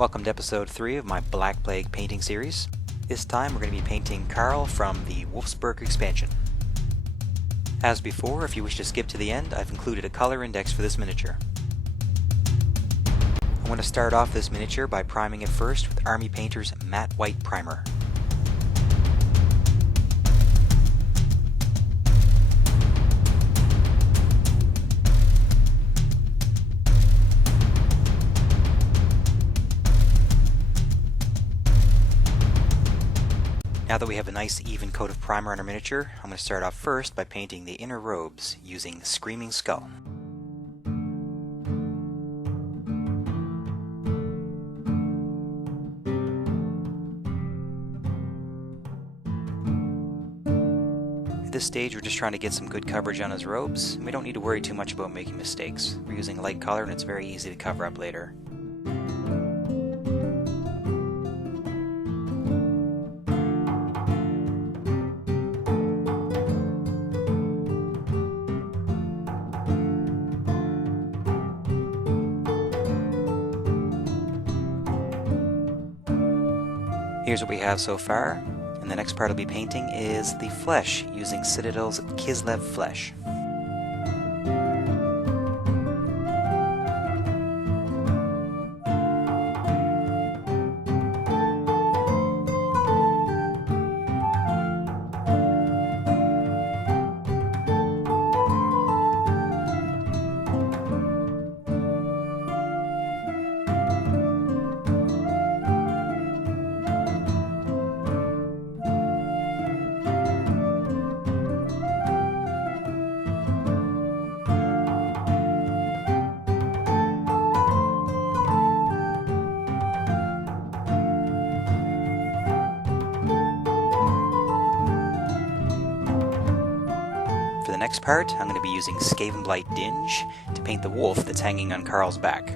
Welcome to episode 3 of my Black Plague painting series. This time we're going to be painting Karl from the Wolfsburg expansion. As before, if you wish to skip to the end, I've included a color index for this miniature. I'm going to start off this miniature by priming it first with Army Painter's Matte White Primer. Now that we have a nice even coat of primer on our miniature, I'm going to start off first by painting the inner robes using Screaming Skull. At this stage we're just trying to get some good coverage on his robes, and we don't need to worry too much about making mistakes. We're using a light color and it's very easy to cover up later. Here's what we have so far, and the next part I'll be painting is the flesh using Citadel's Kislev Flesh. For the next part, I'm going to be using Skavenblight Dinge to paint the wolf that's hanging on Karl's back.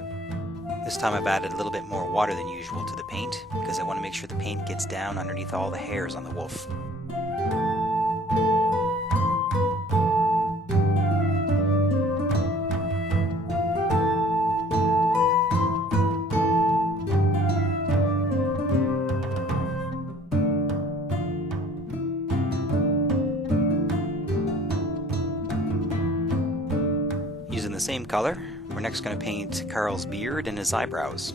This time I've added a little bit more water than usual to the paint, because I want to make sure the paint gets down underneath all the hairs on the wolf. Using the same color, we're next going to paint Karl's beard and his eyebrows.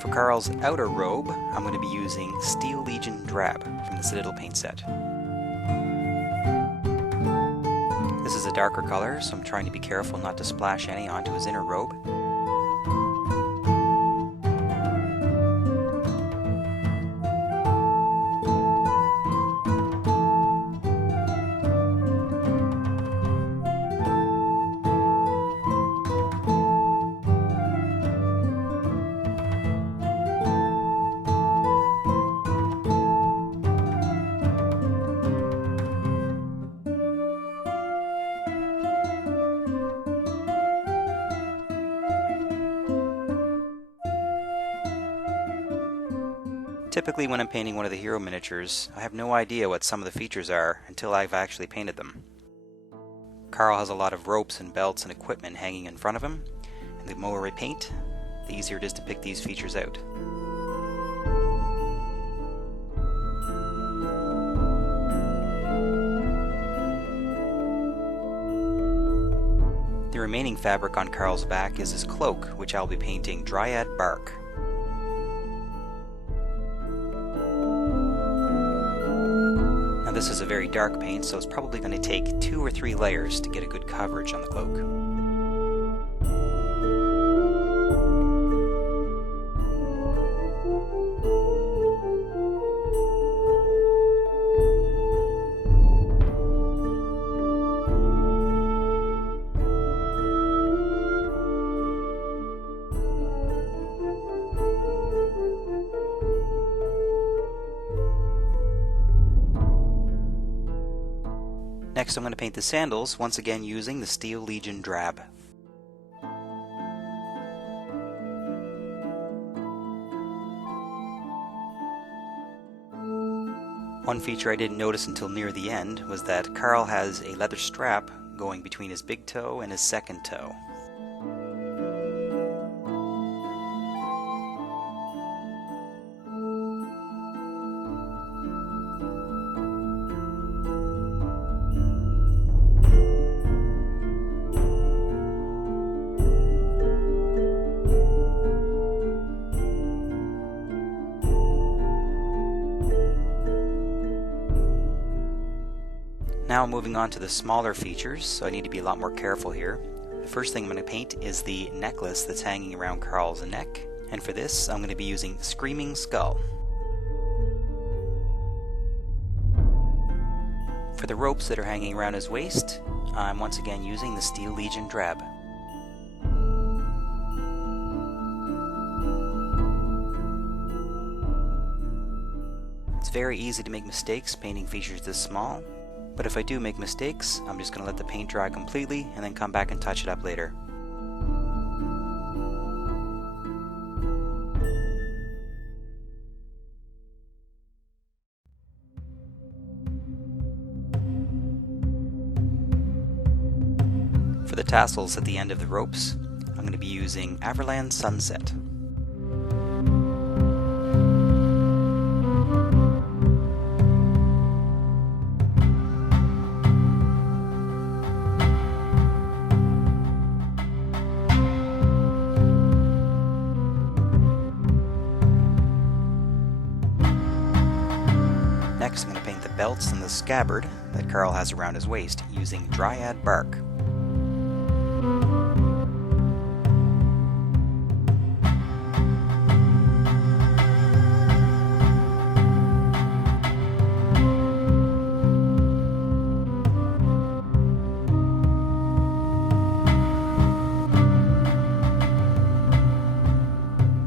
For Karl's outer robe, I'm going to be using Steel Legion Drab from the Citadel Paints set. This is a darker color, so I'm trying to be careful not to splash any onto his inner robe. Typically when I'm painting one of the hero miniatures, I have no idea what some of the features are until I've actually painted them. Karl has a lot of ropes and belts and equipment hanging in front of him, and the more I paint, the easier it is to pick these features out. The remaining fabric on Karl's back is his cloak, which I'll be painting Dryad Bark. Now this is a very dark paint, so it's probably going to take 2 or 3 layers to get a good coverage on the cloak. Next I'm going to paint the sandals, once again using the Steel Legion Drab. One feature I didn't notice until near the end was that Karl has a leather strap going between his big toe and his second toe. Now moving on to the smaller features, so I need to be a lot more careful here. The first thing I'm going to paint is the necklace that's hanging around Karl's neck, and for this I'm going to be using Screaming Skull. For the ropes that are hanging around his waist, I'm once again using the Steel Legion Drab. It's very easy to make mistakes painting features this small, but if I do make mistakes, I'm just going to let the paint dry completely and then come back and touch it up later. For the tassels at the end of the ropes, I'm going to be using Averland Sunset. Next, I'm going to paint the belts and the scabbard that Karl has around his waist using Dryad Bark.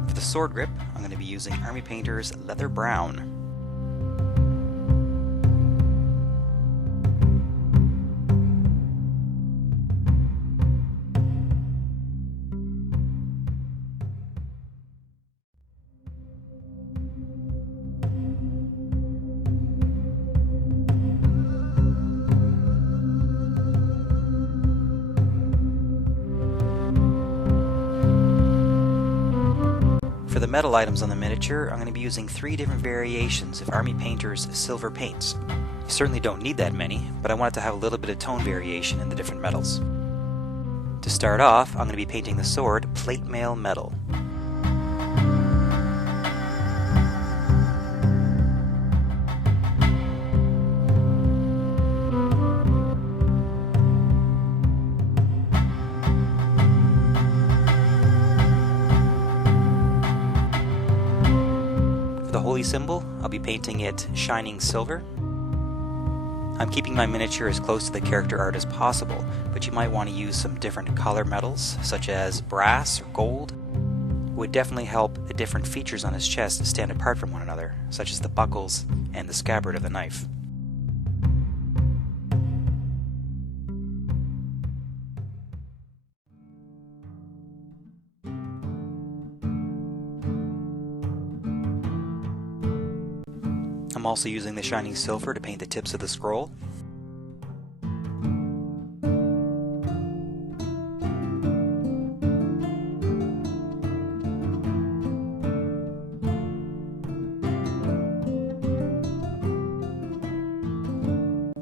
For the sword grip, I'm going to be using Army Painter's Leather Brown. For the metal items on the miniature, I'm going to be using 3 different variations of Army Painter's silver paints. You certainly don't need that many, but I wanted to have a little bit of tone variation in the different metals. To start off, I'm going to be painting the sword plate mail metal. For the holy symbol, I'll be painting it shining silver. I'm keeping my miniature as close to the character art as possible, but you might want to use some different color metals, such as brass or gold. It would definitely help the different features on his chest stand apart from one another, such as the buckles and the scabbard of the knife. I'm also using the shining silver to paint the tips of the scroll.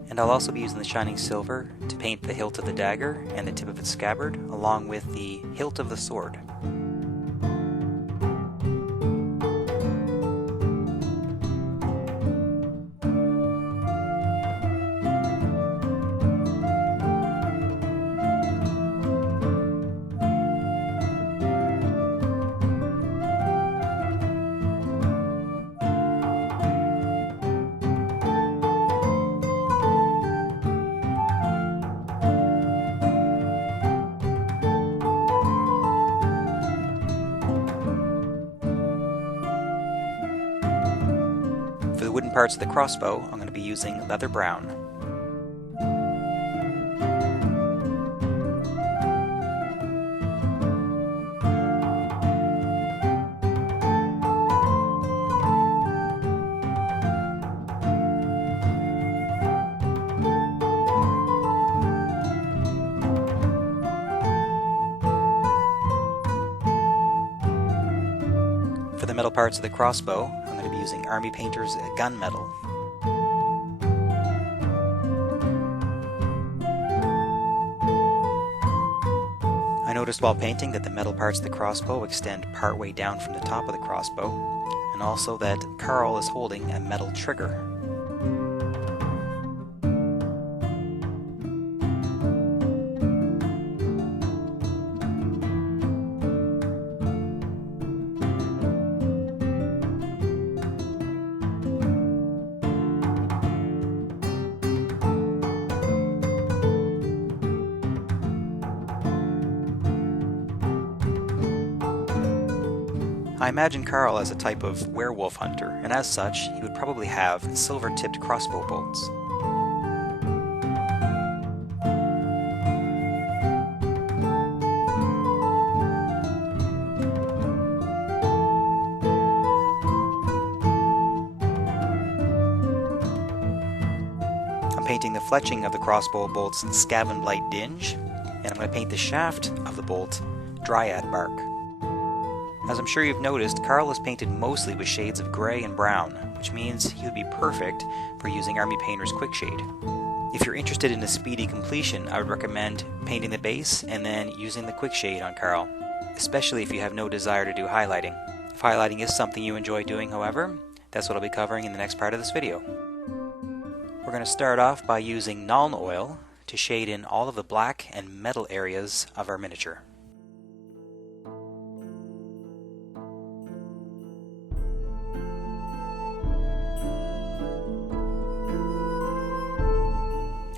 And I'll also be using the shining silver to paint the hilt of the dagger and the tip of its scabbard, along with the hilt of the sword. For the wooden parts of the crossbow, I'm going to be using leather brown. For the metal parts of the crossbow, I'm going to be using Army Painter's gunmetal. I noticed while painting that the metal parts of the crossbow extend partway down from the top of the crossbow, and also that Karl is holding a metal trigger. I imagine Karl as a type of werewolf hunter, and as such, he would probably have silver-tipped crossbow bolts. I'm painting the fletching of the crossbow bolts Skavenblight Dinge, and I'm going to paint the shaft of the bolt Dryad Bark. As I'm sure you've noticed, Karl is painted mostly with shades of grey and brown, which means he would be perfect for using Army Painter's Quickshade. If you're interested in a speedy completion, I would recommend painting the base and then using the Quickshade on Karl, especially if you have no desire to do highlighting. If highlighting is something you enjoy doing, however, that's what I'll be covering in the next part of this video. We're going to start off by using Nuln Oil to shade in all of the black and metal areas of our miniature.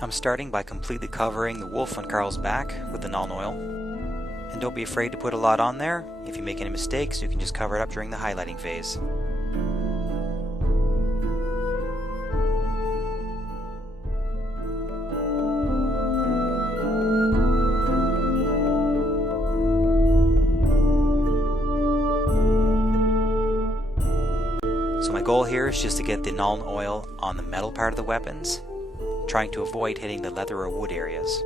I'm starting by completely covering the wolf on Karl's back with the Nuln Oil. And don't be afraid to put a lot on there. If you make any mistakes, you can just cover it up during the highlighting phase. So my goal here is just to get the Nuln Oil on the metal part of the weapons, trying to avoid hitting the leather or wood areas.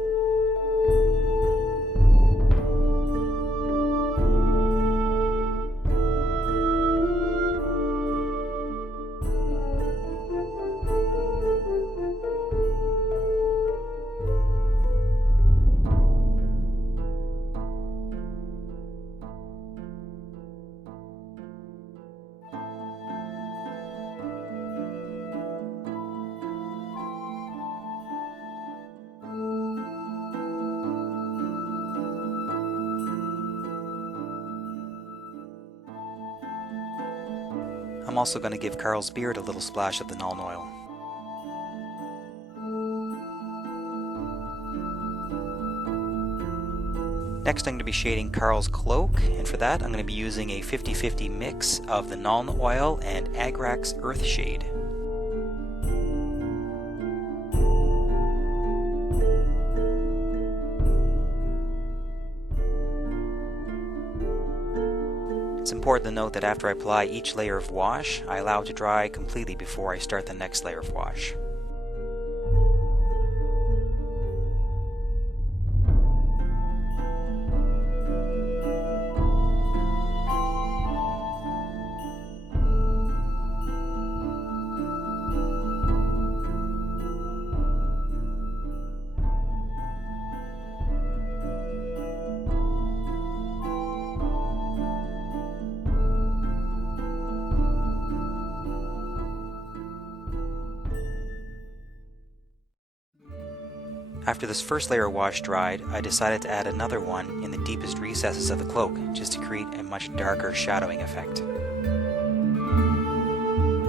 I'm also going to give Karl's beard a little splash of the Nuln Oil. Next I'm going to be shading Karl's cloak, and for that I'm going to be using a 50-50 mix of the Nuln Oil and Agrax Earthshade. It's important to note that after I apply each layer of wash, I allow it to dry completely before I start the next layer of wash. After this first layer of wash dried, I decided to add another one in the deepest recesses of the cloak, just to create a much darker shadowing effect.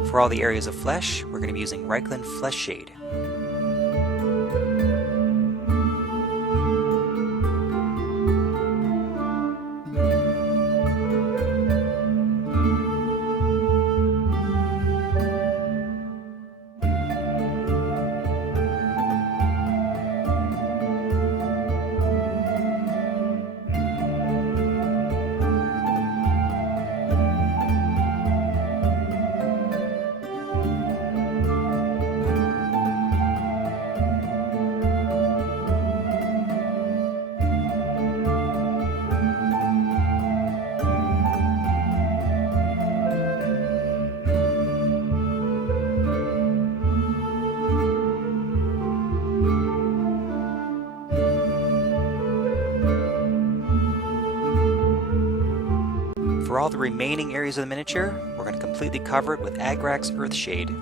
For all the areas of flesh, we're going to be using Reikland Fleshshade. For all the remaining areas of the miniature, we're going to completely cover it with Agrax Earthshade.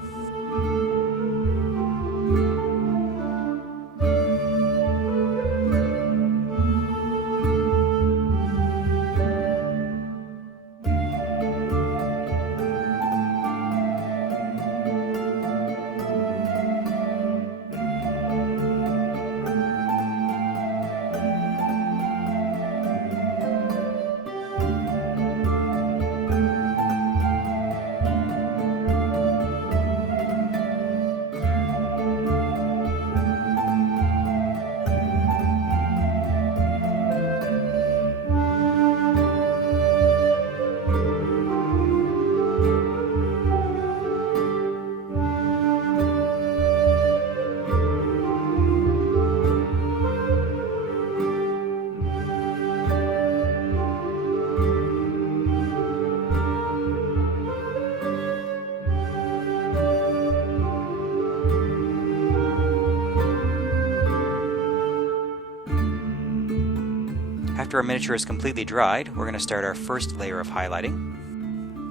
After our miniature is completely dried, we're going to start our first layer of highlighting.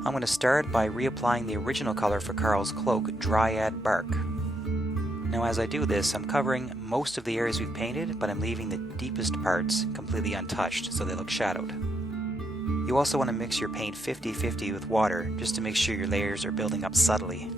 I'm going to start by reapplying the original color for Karl's cloak, Dryad Bark. Now as I do this, I'm covering most of the areas we've painted, but I'm leaving the deepest parts completely untouched so they look shadowed. You also want to mix your paint 50-50 with water just to make sure your layers are building up subtly.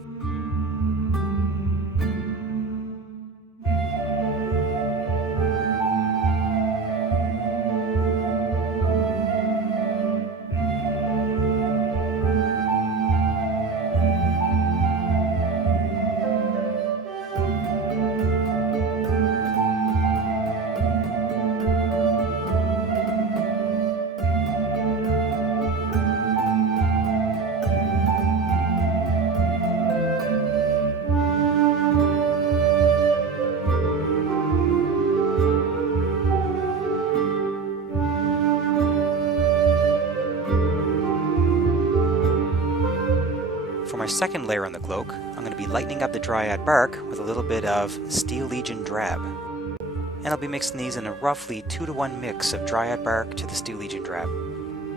For my second layer on the cloak, I'm going to be lightening up the Dryad Bark with a little bit of Steel Legion Drab. And I'll be mixing these in a roughly 2-to-1 mix of Dryad Bark to the Steel Legion Drab.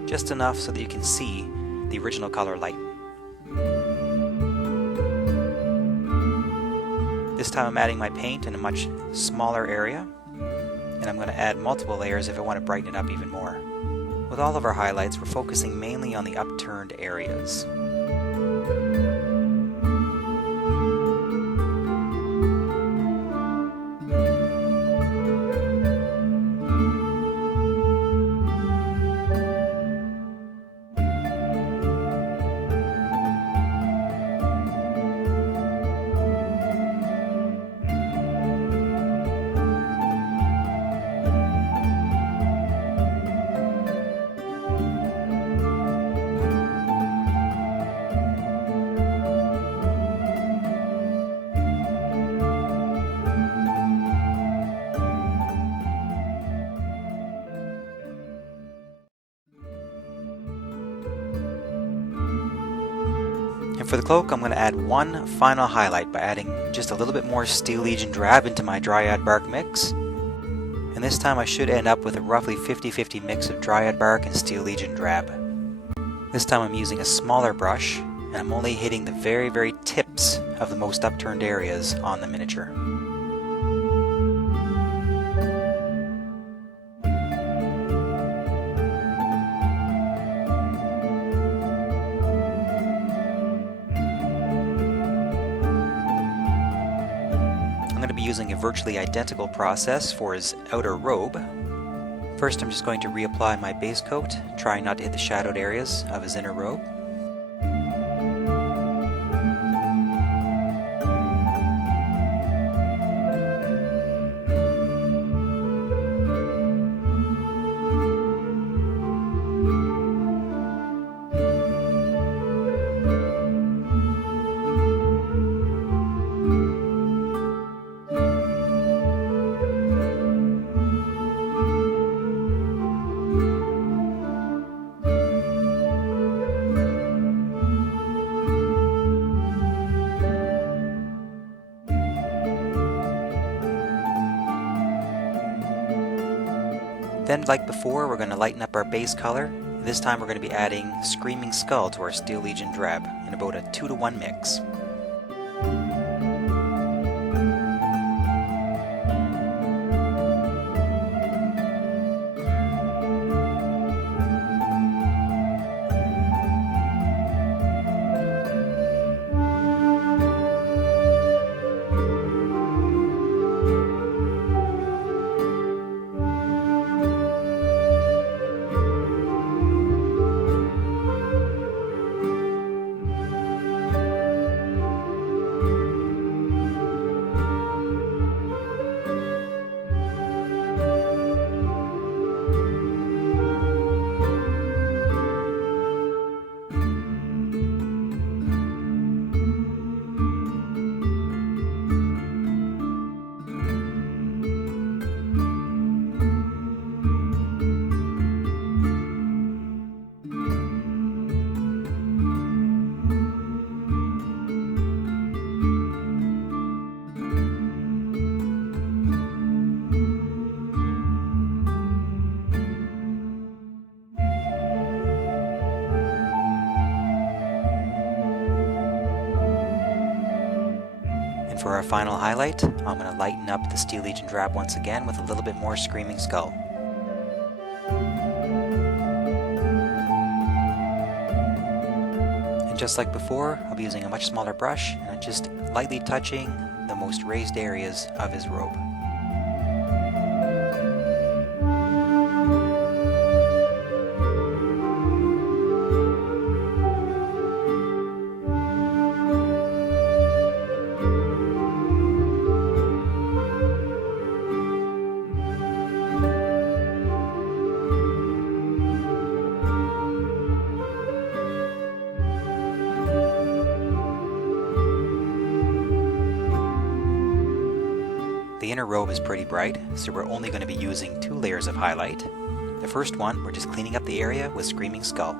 Just enough so that you can see the original color light. This time I'm adding my paint in a much smaller area, and I'm going to add multiple layers if I want to brighten it up even more. With all of our highlights, we're focusing mainly on the upturned areas. And for the cloak, I'm going to add one final highlight by adding just a little bit more Steel Legion Drab into my Dryad Bark mix. And this time I should end up with a roughly 50-50 mix of Dryad Bark and Steel Legion Drab. This time I'm using a smaller brush, and I'm only hitting the very tips of the most upturned areas on the miniature. I'm going to be using a virtually identical process for his outer robe. First, I'm just going to reapply my base coat, trying not to hit the shadowed areas of his inner robe. Then, like before, we're going to lighten up our base color This time we're going to be adding Screaming Skull to our Steel Legion Drab in about a 2-to-1 mix. For our final highlight, I'm going to lighten up the Steel Legion Drab once again with a little bit more Screaming Skull. And just like before, I'll be using a much smaller brush and I'm just lightly touching the most raised areas of his robe. The inner robe is pretty bright, so we're only going to be using 2 layers of highlight. The first one, we're just cleaning up the area with Screaming Skull.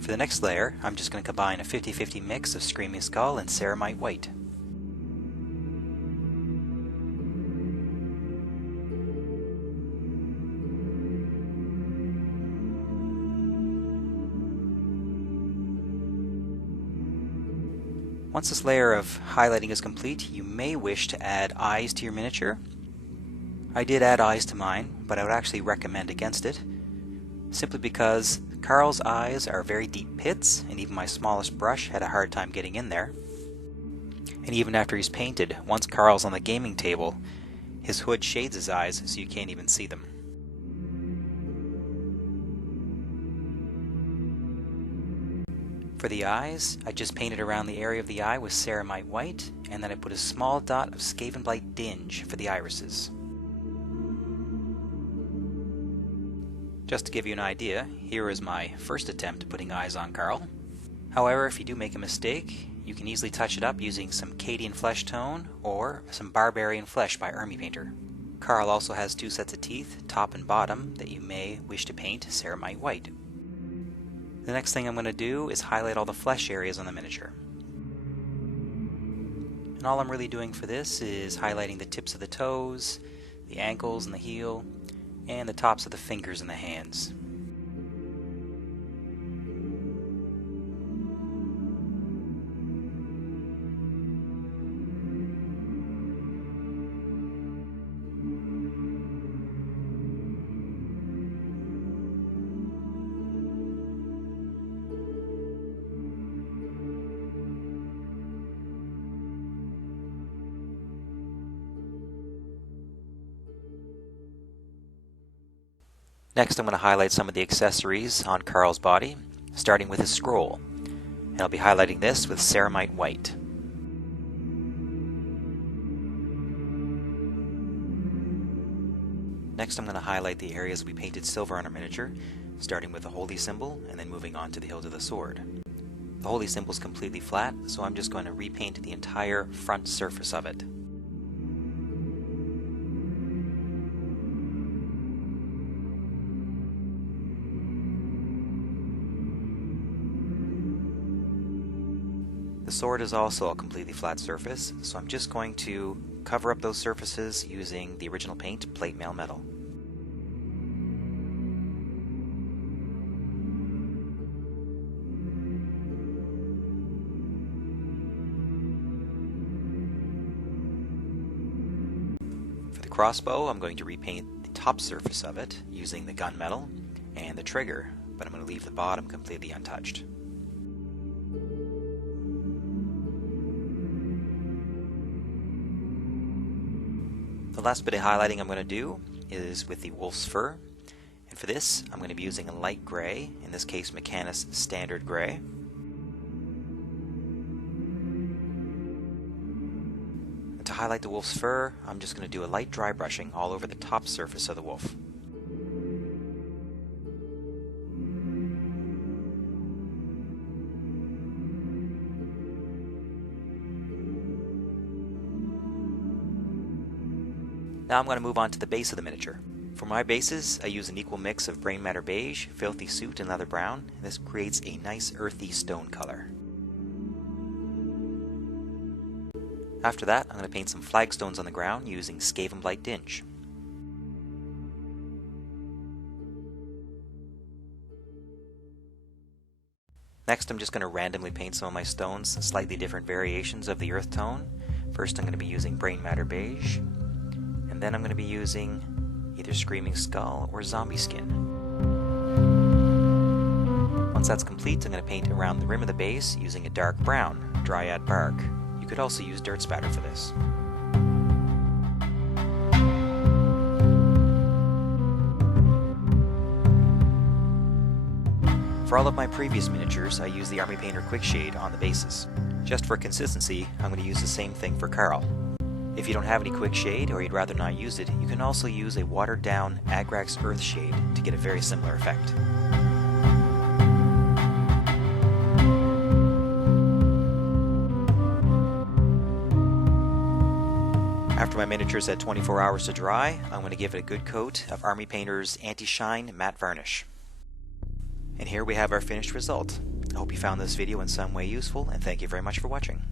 For the next layer, I'm just going to combine a 50-50 mix of Screaming Skull and Ceremite White. Once this layer of highlighting is complete, you may wish to add eyes to your miniature. I did add eyes to mine, but I would actually recommend against it, simply because Karl's eyes are very deep pits, and even my smallest brush had a hard time getting in there. And even after he's painted, once Karl's on the gaming table, his hood shades his eyes so you can't even see them. For the eyes, I just painted around the area of the eye with Ceremite White, and then I put a small dot of Skavenblight Dinge for the irises. Just to give you an idea, here is my first attempt at putting eyes on Karl. However, if you do make a mistake, you can easily touch it up using some Cadian Flesh Tone or some Barbarian Flesh by Army Painter. Karl also has 2 sets of teeth, top and bottom, that you may wish to paint Ceremite White. The next thing I'm going to do is highlight all the flesh areas on the miniature. And all I'm really doing for this is highlighting the tips of the toes, the ankles and the heel, and the tops of the fingers and the hands. Next I'm going to highlight some of the accessories on Karl's body, starting with his scroll. And I'll be highlighting this with Ceremite White. Next I'm going to highlight the areas we painted silver on our miniature, starting with the holy symbol and then moving on to the hilt of the sword. The holy symbol is completely flat, so I'm just going to repaint the entire front surface of it. The sword is also a completely flat surface, so I'm just going to cover up those surfaces using the original paint, plate mail metal. For the crossbow, I'm going to repaint the top surface of it using the gunmetal and the trigger, but I'm going to leave the bottom completely untouched. The last bit of highlighting I'm going to do is with the wolf's fur, and for this I'm going to be using a light gray, in this case Mechanicus standard gray. And to highlight the wolf's fur, I'm just going to do a light dry brushing all over the top surface of the wolf. Now I'm going to move on to the base of the miniature. For my bases, I use an equal mix of Brainmatter Beige, Filthy Soot, and Leather Brown, and this creates a nice earthy stone color. After that, I'm going to paint some flagstones on the ground using Skavenblight Dinge. Next, I'm just going to randomly paint some of my stones, slightly different variations of the earth tone. First, I'm going to be using Brainmatter Beige. And then I'm going to be using either Screaming Skull or Zombie Skin. Once that's complete, I'm going to paint around the rim of the base using a dark brown, Dryad Bark. You could also use dirt spatter for this. For all of my previous miniatures, I use the Army Painter Quickshade on the bases. Just for consistency, I'm going to use the same thing for Karl. If you don't have any Quickshade or you'd rather not use it, you can also use a watered down Agrax Earthshade to get a very similar effect. After my miniatures had 24 hours to dry, I'm going to give it a good coat of Army Painter's Anti-Shine Matte Varnish. And here we have our finished result. I hope you found this video in some way useful, and thank you very much for watching.